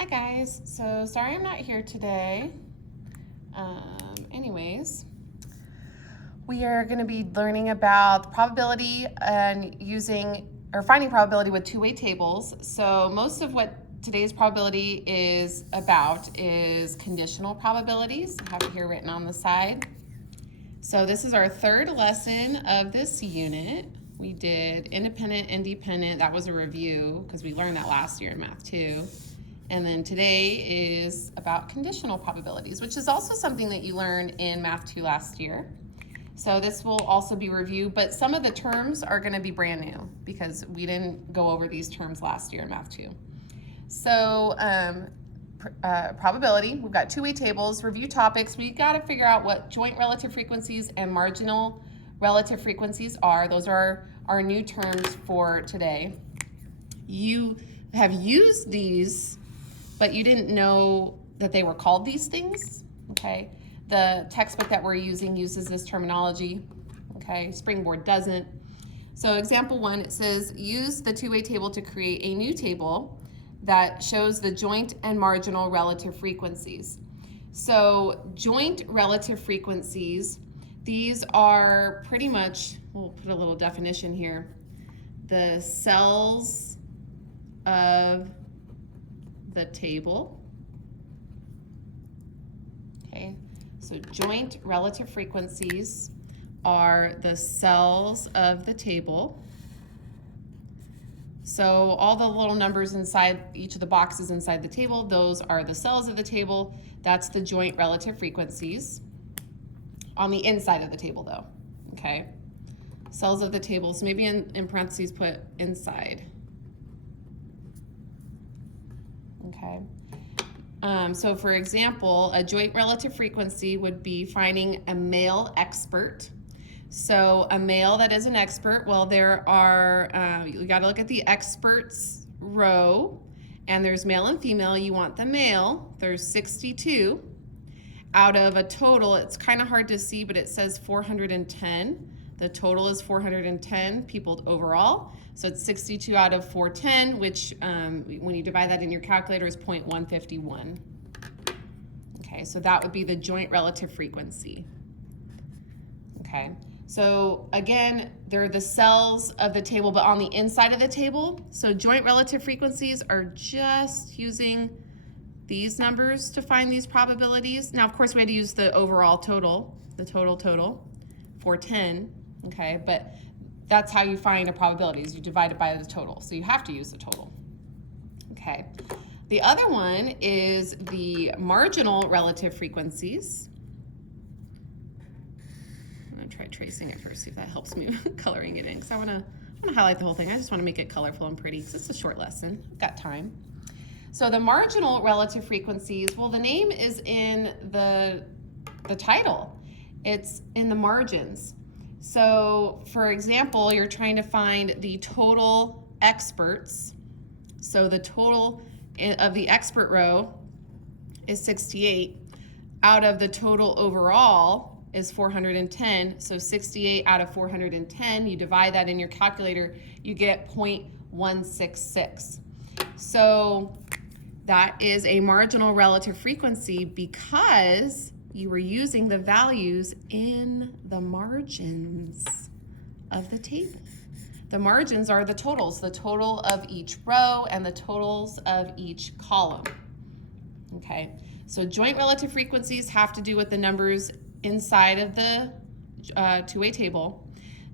Hi guys, so sorry I'm not here today. Anyways, we are going to be learning about probability and finding probability with two-way tables. So most of what today's probability is about is conditional probabilities. I have it here written on the side. So this is our third lesson of this unit. We did independent and dependent. That was a review because we learned that last year in Math 2. And then today is about conditional probabilities, which is also something that you learned in Math 2 last year. So this will also be reviewed, but some of the terms are going to be brand new because we didn't go over these terms last year in Math 2. So probability, we've got two-way tables, review topics. We've got to figure out what joint relative frequencies and marginal relative frequencies are. Those are our new terms for today. You have used these, but you didn't know that they were called these things, okay? The textbook that we're using uses this terminology, okay? Springboard doesn't. So example 1, it says, use the two-way table to create a new table that shows the joint and marginal relative frequencies. So joint relative frequencies, these are pretty much, we'll put a little definition here, the cells of the table. Okay, so joint relative frequencies are the cells of the table. So all the little numbers inside each of the boxes inside the table, those are the cells of the table. That's the joint relative frequencies. On the inside of the table though, okay? Cells of the table, so maybe in parentheses put inside. Okay. So for example, a joint relative frequency would be finding a male expert. So a male that is an expert, well, there are, you got to look at the experts row, and there's male and female. You want the male. There's 62 out of a total. It's kind of hard to see, but it says 410. The total is 410 people overall. So it's 62 out of 410, which when you divide that in your calculator is 0.151. Okay, so that would be the joint relative frequency. Okay, so again, they're the cells of the table, but on the inside of the table. So joint relative frequencies are just using these numbers to find these probabilities. Now, of course, we had to use the overall total, the total, 410. Okay, but that's how you find a probability, is you divide it by the total. So you have to use the total. Okay, the other one is the marginal relative frequencies. I'm gonna try tracing it first, see if that helps me coloring it in, because I wanna highlight the whole thing. I just wanna make it colorful and pretty, because it's a short lesson, I've got time. So the marginal relative frequencies, well, the name is in the title. It's in the margins. So for example, you're trying to find the total experts. So the total of the expert row is 68. Out of the total overall is 410. So 68 out of 410, you divide that in your calculator, you get 0.166. So that is a marginal relative frequency because you were using the values in the margins of the table. The margins are the totals, the total of each row and the totals of each column. Okay, so joint relative frequencies have to do with the numbers inside of the two-way table.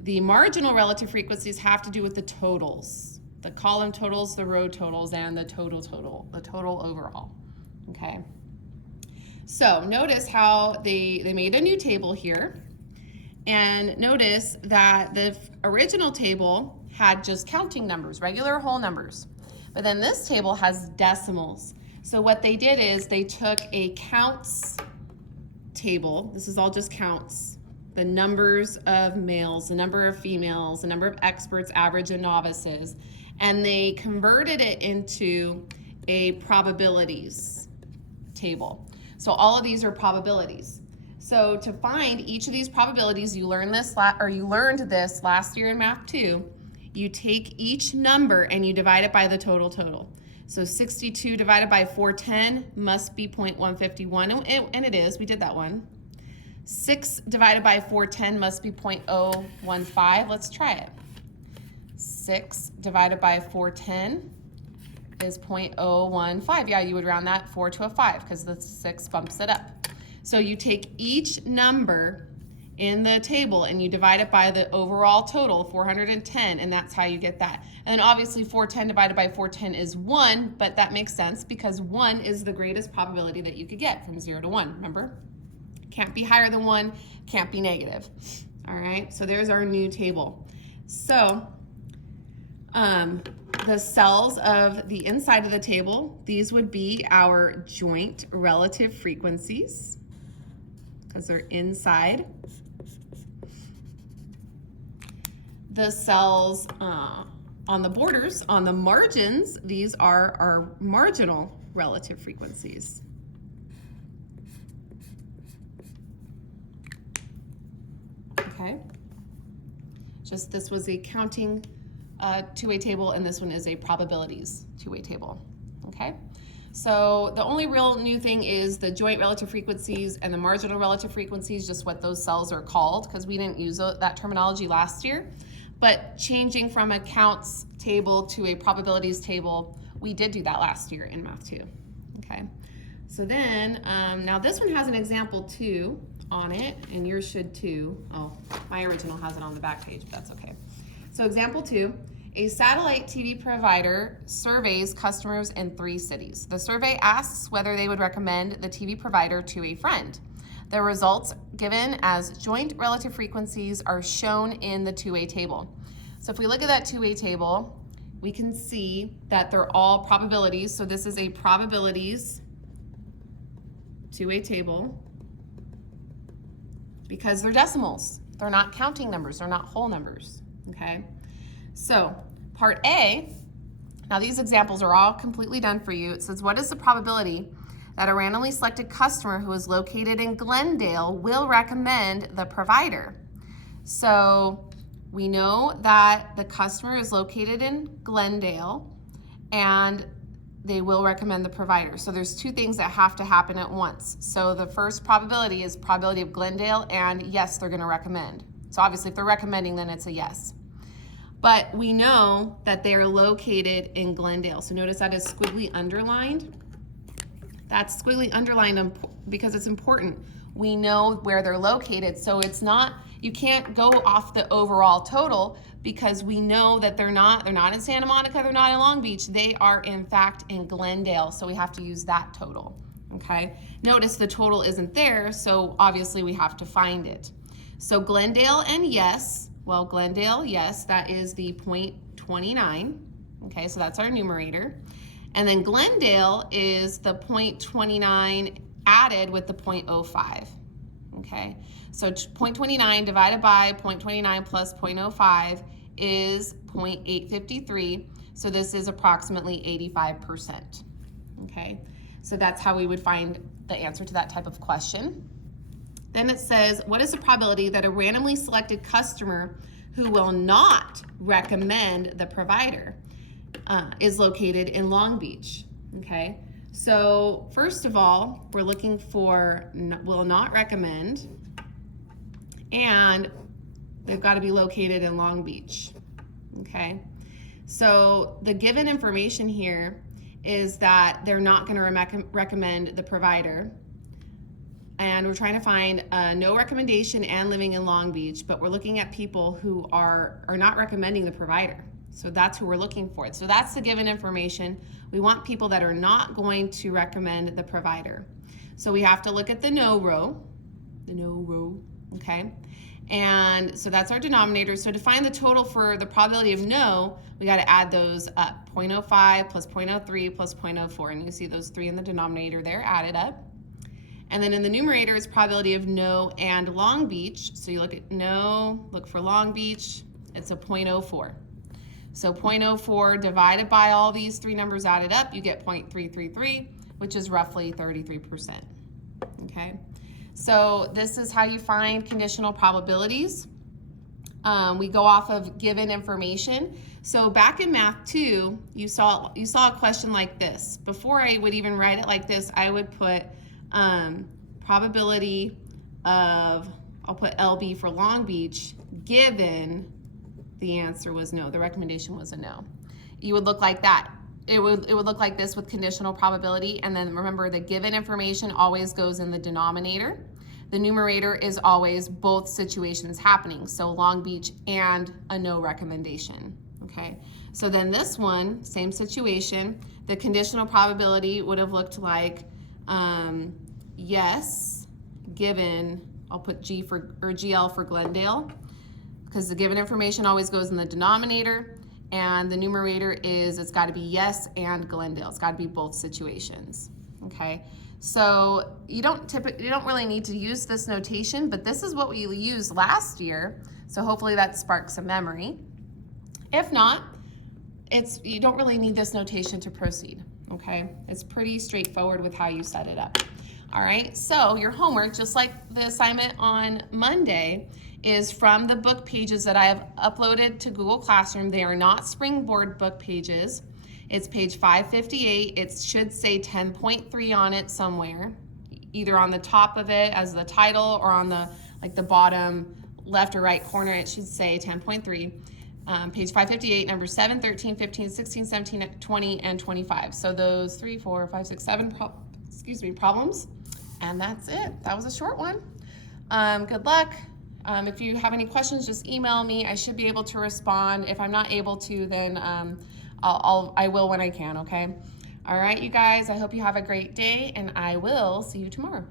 The marginal relative frequencies have to do with the totals, the column totals, the row totals, and the total overall. Okay. So notice how they made a new table here, and notice that the original table had just counting numbers, regular whole numbers, but then this table has decimals. So what they did is they took a counts table, this is all just counts, the numbers of males, the number of females, the number of experts, average, and novices, and they converted it into a probabilities table. So all of these are probabilities. So to find each of these probabilities, you learned this last year in Math 2. You take each number and you divide it by the total. So 62 divided by 410 must be 0.151, and it is, we did that one. 6 divided by 410 must be 0.015. Let's try it. 6 divided by 410 is 0.015. Yeah, you would round that 4 to a 5 because the 6 bumps it up. So you take each number in the table and you divide it by the overall total, 410, and that's how you get that. And then obviously 410 divided by 410 is 1, but that makes sense because 1 is the greatest probability that you could get from 0 to 1, remember? Can't be higher than 1, can't be negative. All right, so there's our new table. So the cells of the inside of the table, these would be our joint relative frequencies because they're inside. The cells on the borders, on the margins, these are our marginal relative frequencies. Okay, just this was a counting two-way table, and this one is a probabilities two-way table. Okay, so the only real new thing is the joint relative frequencies and the marginal relative frequencies, just what those cells are called, because we didn't use that terminology last year. But changing from a counts table to a probabilities table, we did do that last year in Math 2. Okay, so then now this one has an example 2 on it, and yours should too. Oh, my original has it on the back page, but that's okay. So example 2, a satellite TV provider surveys customers in 3 cities. The survey asks whether they would recommend the TV provider to a friend. The results given as joint relative frequencies are shown in the two-way table. So if we look at that two-way table, we can see that they're all probabilities. So this is a probabilities two-way table because they're decimals. They're not counting numbers, they're not whole numbers, okay? So part A, now these examples are all completely done for you. It says, what is the probability that a randomly selected customer who is located in Glendale will recommend the provider? So we know that the customer is located in Glendale and they will recommend the provider. So there's 2 things that have to happen at once. So the first probability is probability of Glendale, and yes, they're gonna recommend. So obviously if they're recommending, then it's a yes. But we know that they are located in Glendale. So notice that is squiggly underlined. That's squiggly underlined because it's important. We know where they're located, so it's not, you can't go off the overall total because we know that they're not in Santa Monica, they're not in Long Beach, they are in fact in Glendale, so we have to use that total, okay? Notice the total isn't there, so obviously we have to find it. So Glendale and yes, well, Glendale, yes, that is the 0.29, okay, so that's our numerator. And then Glendale is the 0.29 added with the 0.05, okay? So 0.29 divided by 0.29 plus 0.05 is 0.853, so this is approximately 85%, okay? So that's how we would find the answer to that type of question. Then it says, what is the probability that a randomly selected customer who will not recommend the provider is located in Long Beach, okay? So first of all, we're looking for will not recommend, and they've got to be located in Long Beach, okay? So the given information here is that they're not going to recommend the provider, and we're trying to find no recommendation and living in Long Beach, but we're looking at people who are not recommending the provider. So that's who we're looking for. So that's the given information. We want people that are not going to recommend the provider. So we have to look at the no row, okay? And so that's our denominator. So to find the total for the probability of no, we got to add those up. 0.05 plus 0.03 plus 0.04. And you see those 3 in the denominator there added up. And then in the numerator is probability of no and Long Beach. So you look at no, look for Long Beach, it's a 0.04. So 0.04 divided by all these 3 numbers added up, you get 0.333, which is roughly 33%, okay? So this is how you find conditional probabilities. We go off of given information. So back in Math 2, you saw a question like this. Before I would even write it like this, I would put probability of, I'll put LB for Long Beach, given the answer was no, the recommendation was a no. You would look like that. It would look like this with conditional probability, and then remember the given information always goes in the denominator. The numerator is always both situations happening, so Long Beach and a no recommendation, okay? So then this one, same situation, the conditional probability would have looked like yes, given, I'll put GL for Glendale, because the given information always goes in the denominator, and the numerator is, it's got to be yes and Glendale. It's got to be both situations, okay? So you don't really need to use this notation, but this is what we used last year, so hopefully that sparks some memory. If not, you don't really need this notation to proceed, okay? It's pretty straightforward with how you set it up. All right, so your homework, just like the assignment on Monday, is from the book pages that I have uploaded to Google Classroom. They are not Springboard book pages. It's page 558. It should say 10.3 on it somewhere, either on the top of it as the title or on the bottom left or right corner. It should say 10.3. Page 558, numbers 7, 13, 15, 16, 17, 20, and 25. So those 3, 4, 5, 6, 7 problems. And that's it. That was a short one. Good luck. If you have any questions, just email me. I should be able to respond. If I'm not able to, then I will when I can, okay? All right, you guys, I hope you have a great day, and I will see you tomorrow.